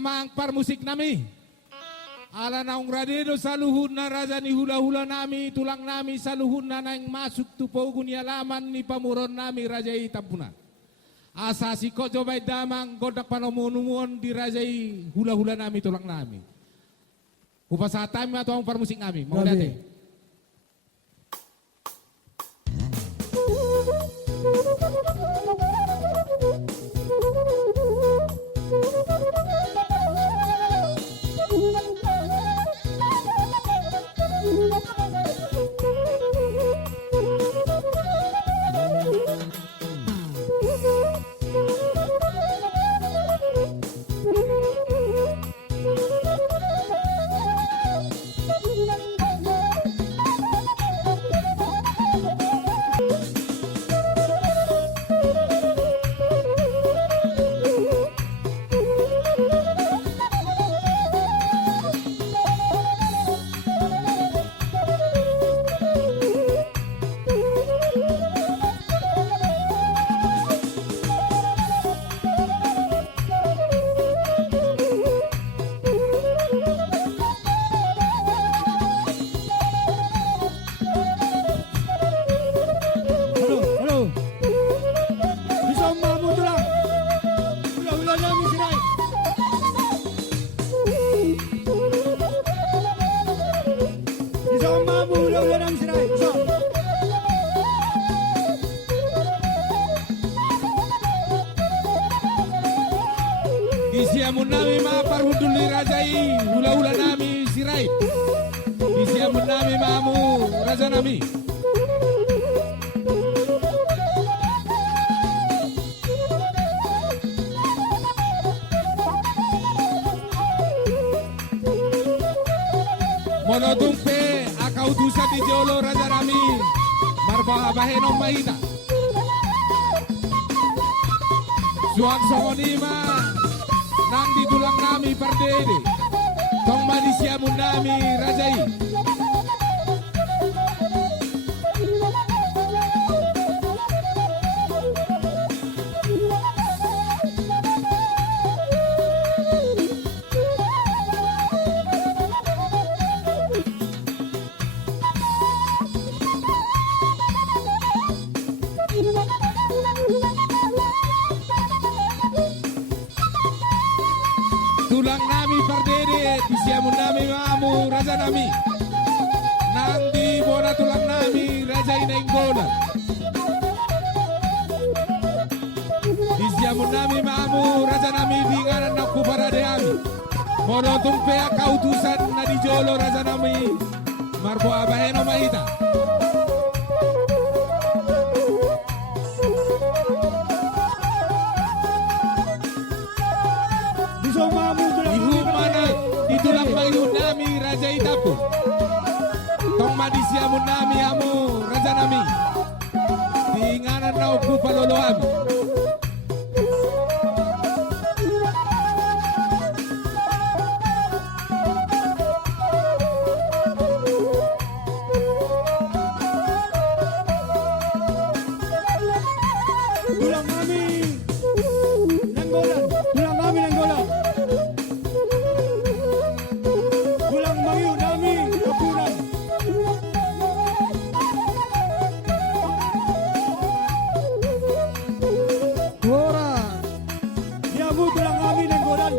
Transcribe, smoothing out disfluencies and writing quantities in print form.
amang parmusik nami. Ala naung radeno saluhun na raja ni hula-hula nami, tulang nami saluhun na naing masuk tupogun yalaman ni pamuron nami raja itampuna. Asa si kojo bay damang godak panomunumuan di raja hula-hula nami tulang nami. Upasatami atau ang parmusik nami, mau dati. Isiamun nami maparhuduli rajai hula-hula nami sirai. Isiamun nami mamu raja nami. Monodumpe akau tusa di jolo raja nami. Marba bahenom mahita. Suang songonima nang di tulang nami pardede tong manisiamun nami rajai. Tulang nami pardede, isiamun nami mamu raja nami. Nang di bona tulang nami raja inainggola. Isiamun nami mamu raja nami dinganan naku parade ami. Mono tumpe kautusan na di jolo raja nami. Marbo abaheno mahita. Tulang bayu nami raja itapu tong madisiamun nami amu raja nami dinganan nauku palolo ami. Tulang nami nanggolan, tulang nami nanggolan. Tulang kami nanggolan.